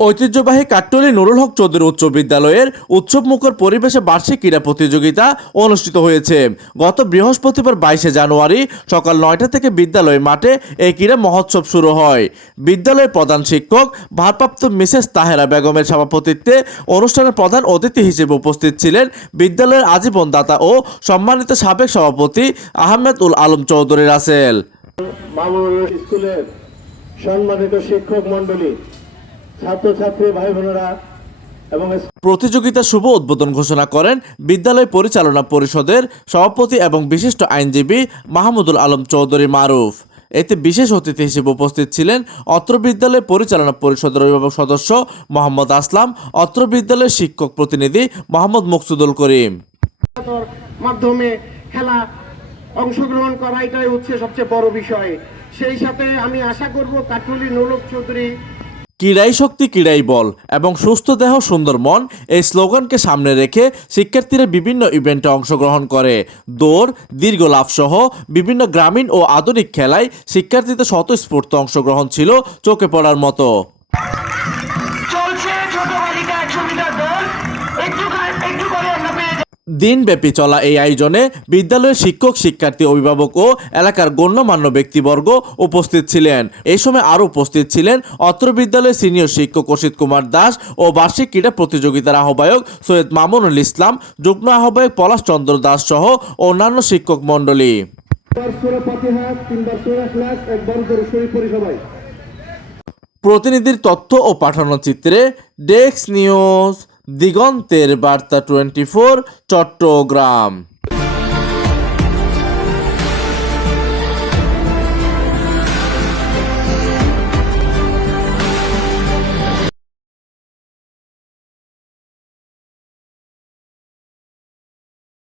ঐতিহ্যবাহী কাট্টলী নুরুল হক চৌধুরী উচ্চ বিদ্যালয়ের উৎসবমুখর পরিবেশে বার্ষিক ক্রীড়া প্রতিযোগিতা অনুষ্ঠিত হয়েছে। গত বৃহস্পতিবার 22 জানুয়ারি সকাল 9টা থেকে বিদ্যালয় মাঠে এই ক্রীড়া মহোৎসব শুরু হয়। বিদ্যালয়ের প্রধান শিক্ষক ভারপ্রাপ্ত মিসেস তাহেরা বেগমের সভাপতিত্বে অনুষ্ঠানের প্রধান অতিথি হিসেবে উপস্থিত ছিলেন বিদ্যালয়ের আজীবন দাতা ও সম্মানিত সাবেক সভাপতি আহমেদ উল আলম চৌধুরী রাসেল। স্কুলের সম্মানিত শিক্ষক মণ্ডলী, ছাত্রছাত্রী ভাই বোনেরা এবং প্রতিযোগিতার শুভ উদ্বোধন ঘোষণা করেন বিদ্যালয় পরিচালনা পরিষদের সভাপতি এবং বিশিষ্ট আইনজীবী মাহমুদুল আলম চৌধুরী মারুফ। এতে বিশেষ অতিথি হিসেবে উপস্থিত ছিলেন অত্র বিদ্যালয় পরিচালনা পরিষদের অভিভাবক সদস্য মোহাম্মদ আসলাম, অত্র বিদ্যালয়ের শিক্ষক প্রতিনিধি মোহাম্মদ মুকসুদুল করিম। মাধ্যমে খেলা অংশগ্রহণ করা এটাই হচ্ছে সবচেয়ে বড় বিষয়। সেই সাথে আমি আশা করব কাট্টলী নুরুল হক চৌধুরী ক্রীড়াই শক্তি ক্রীড়াই বল এবং সুস্থ দেহ সুন্দর মন এই স্লোগানকে সামনে রেখে শিক্ষার্থীরা বিভিন্ন ইভেন্টে অংশগ্রহণ করে। দৌড়, দীর্ঘ লাফ সহ বিভিন্ন গ্রামীণ ও আধুনিক খেলায় শিক্ষার্থীদের স্বতঃস্ফূর্ত অংশগ্রহণ ছিল চোখে পড়ার মতো। দিনব্যাপী চলা এই আয়োজনে বিদ্যালয়ের শিক্ষক, শিক্ষার্থী, অভিভাবক ও এলাকার গণ্যমান্য ব্যক্তিবর্গ উপস্থিত ছিলেন। এই সময় আরও উপস্থিত ছিলেন অত্র বিদ্যালয়ের সিনিয়র শিক্ষক অসিত কুমার দাস ও বার্ষিক ক্রীড়া প্রতিযোগিতার আহ্বায়ক সৈয়দ মামুনুল ইসলাম, যুগ্ম আহ্বায়ক পলাশ চন্দ্র দাস সহ অন্যান্য শিক্ষক মণ্ডলী। প্রতিনিধির তথ্য ও পাঠানো চিত্রে ডেস্ক নিউজ, দিগন্তের বার্তা 24, চট্টগ্রাম।